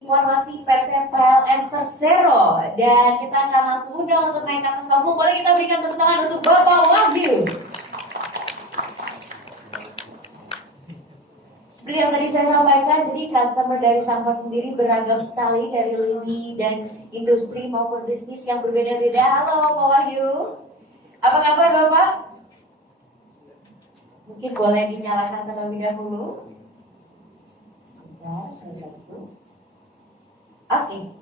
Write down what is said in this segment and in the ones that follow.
Informasi PT PLN Persero, dan kita akan langsung undang untuk naik ke atas panggung. Boleh kita berikan tepuk tangan untuk Bapak Wahyu. Seperti yang tadi saya sampaikan, jadi customer dari Sampor sendiri beragam sekali, dari lini dan industri maupun bisnis yang berbeda-beda. Halo Pak Wahyu, apa kabar Bapak? Mungkin boleh dinyalakan terlebih dahulu. Sudah itu. Oke.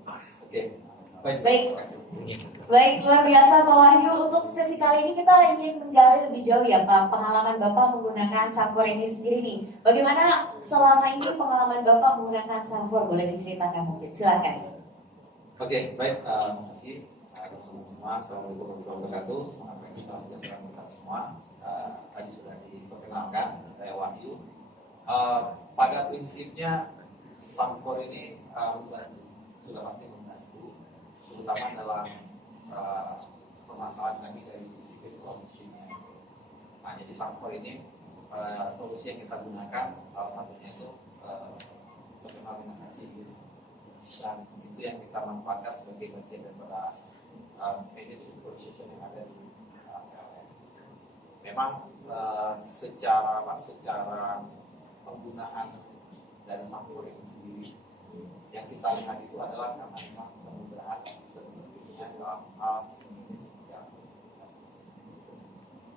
Baik, luar biasa Pak Wahyu. Untuk sesi kali ini kita ingin menggali lebih jauh ya Pak, pengalaman Bapak menggunakan Sampor ini sendiri nih. Bagaimana selama ini pengalaman Bapak menggunakan Sampor? Boleh diceritakan mungkin, silakan. Oke, baik, terima kasih teman-teman semua. Assalamualaikum warahmatullahi wabarakatuh. Salam sejahtera kita semua. Tadi sudah diperkenalkan, saya Wahyu. Pada prinsipnya Sampor ini sudah pasti membantu, terutama dalam permasalahan kami dari sisi teknologinya. Nah, jadi Sampor ini solusi yang kita gunakan salah satunya itu terkenal dengan ACI, dan itu yang kita manfaatkan sebagai bagian daripada managed supervision yang ada di PLN. Memang secara penggunaan dari Sampor ini sendiri, yang kita lihat itu adalah karena memang kemudahan sebenarnya dalam hal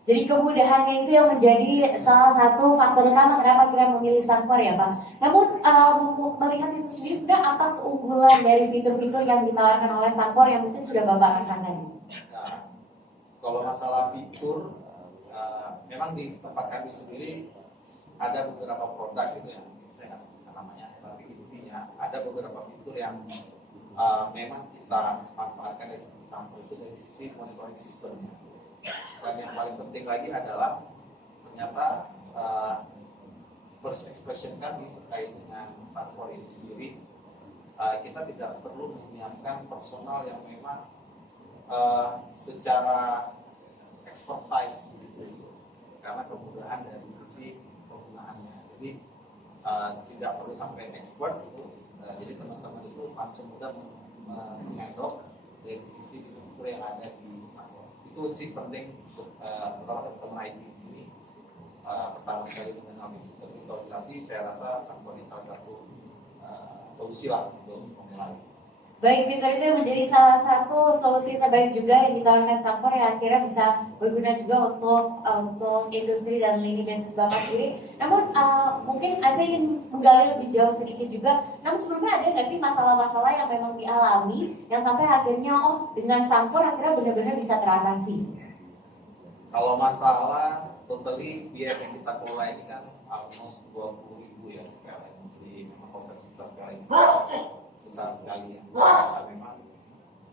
Jadi kemudahannya itu yang menjadi salah satu faktor utama kenapa kita memilih Sampor ya Pak. Namun melihat itu sendiri, sebenarnya apa keunggulan dari fitur-fitur yang ditawarkan oleh Sampor yang mungkin sudah Bapak rasakan? Nah, kalau masalah fitur, memang di tempat kami sendiri ada beberapa produk gitu ya, saya nggak tahu namanya, tapi intinya ada beberapa fitur yang memang kita manfaatkan dari sisi Sampor itu dari sisi monitoring sistemnya. Dan yang paling penting lagi adalah ternyata first expression kami terkait dengan Sampor ini sendiri, kita tidak perlu menyiapkan personal yang memang secara expertise gitu, karena kemudahan dari sisi penggunaannya. Jadi tidak perlu sampai expert gitu. Jadi teman-teman itu langsung mudah mengendok dari sisi fitur yang ada di Sampor. Itu sih penting untuk teman-teman IT di sini. Pertama sekali mengenal sistem virtualisasi, saya rasa Sampor ini salah satu solusi lah untuk memulai. Baik, fitur itu menjadi salah satu solusi terbaik juga yang ditawarkan Sampor yang akhirnya bisa berguna juga untuk industri dan lini bisnis Bapak sendiri. Namun mungkin saya ingin menggali lebih jauh sedikit juga. Namun sebelumnya ada nggak sih masalah-masalah yang memang dialami yang sampai akhirnya dengan Sampor akhirnya benar-benar bisa teratasi? Kalau masalah totally biaya yang kita kelola ini kan almost 20.000 ya, di kompleksitas kali besar sekali ya. Nah, memang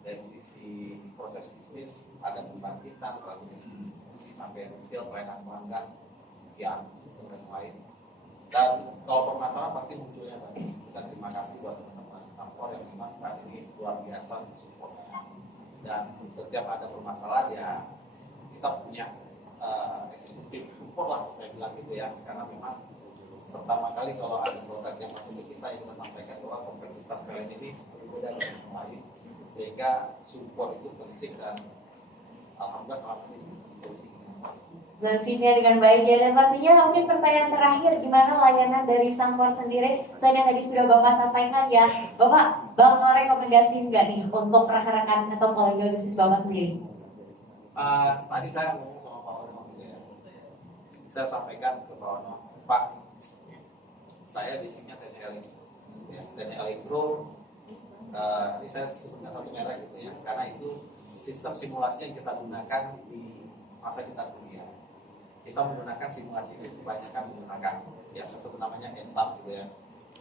dari sisi proses bisnis ada pembangkitan, transmisi sampai retail, pelayanan pelanggan, ya, dan lain. Dan kalau permasalahan pasti munculnya tadi. Kita terima kasih buat teman-teman Sampor yang memang saat ini luar biasa supportnya. Dan setiap ada permasalahan ya kita punya eksekutif support lah, saya bilang gitu ya, karena memang pertama kali kalau ada produk yang masuk ke kita yang kita sampaikan bahwa kompleksitas kalian ini berbeda dengan yang lain, sehingga support itu penting dan alhamdulillah selama ini solusinya dengan baik ya. Dan pastinya mungkin pertanyaan terakhir, gimana layanan dari Sampor sendiri? Selain yang tadi sudah Bapak sampaikan ya, Bapak bakal rekomendasi nggak nih untuk rekan-rekan atau kolega bisnis Bapak sendiri? Tadi saya ngomong sama Pak Ono ya. Saya sampaikan ke Pak Ono, Pak, saya basicnya TNI Elektro, ini saya sebutkan satu merek gitu ya, karena itu sistem simulasi yang kita gunakan di masa kita kuliah. Kita menggunakan simulasi itu kebanyakan menggunakan ya satu namanya ETAP gitu ya,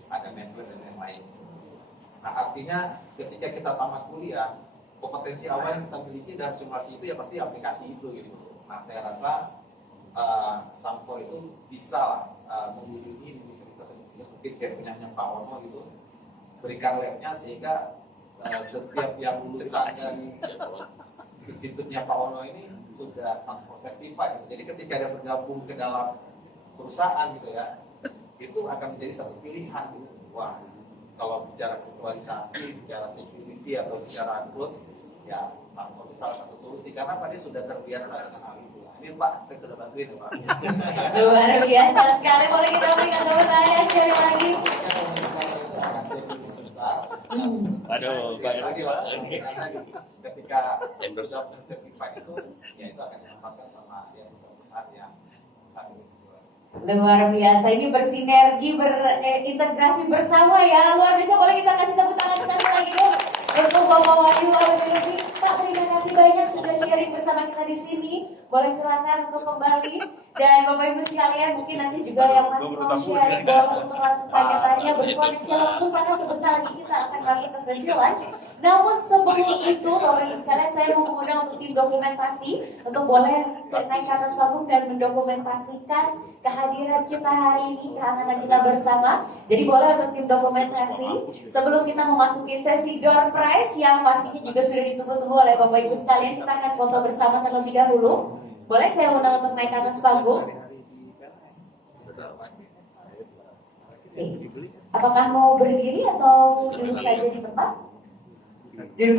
ada MATLAB dan lain-lain. Nah artinya ketika kita tamat kuliah, kompetensi awal yang kita miliki dalam simulasi itu ya pasti aplikasi itu gitu. Nah saya rasa Sampor itu bisa mengunjungi mungkin kayak punyanya Pak Ono gitu, berikan labnya sehingga setiap yang lulusan dari institutnya Pak Ono ini sudah Sampor certified gitu. Jadi ketika dia bergabung ke dalam perusahaan gitu ya, itu akan menjadi satu pilihan gitu. Wah, kalau bicara virtualisasi, bicara security atau bicara cloud, ya Sampo itu salah satu solusi karena Pak dia sudah terbiasa dengan hal itu. Ini Pak, saya sudah bantuin Pak. Luar biasa sekali. Boleh kita berikan tepuk tangan sekali lagi. Aduh, Pak lagi Pak. ketika endorse certified itu, ya itu akan ditempatkan sama yang besar yang Luar biasa, ini bersinergi, berintegrasi bersama ya. Luar biasa, boleh kita kasih tepuk tangan sekali lagi yuk untuk Bapak Wahyu Alwi. Pak, terima kasih banyak sudah sharing bersama kita di sini. Boleh silakan untuk kembali. Dan Bapak Ibu sekalian, mungkin nanti juga yang masih mau sharing boleh untuk langsung tanya-tanya berkoneksi langsung karena sebentar lagi kita akan masuk ke sesi lunch. Namun sebelum itu, Bapak Ibu sekalian, saya mau mengundang untuk tim dokumentasi untuk boleh naik ke atas panggung dan mendokumentasikan kehadiran kita hari ini, kehangatan kita bersama. Jadi boleh untuk tim dokumentasi sebelum kita memasuki sesi door prize yang pastinya juga sudah ditunggu-tunggu oleh Bapak Ibu sekalian, kita akan foto bersama terlebih dahulu. Boleh saya undang untuk naik ke atas panggung? Oke. Apakah mau berdiri atau duduk saja di tempat? Duduk.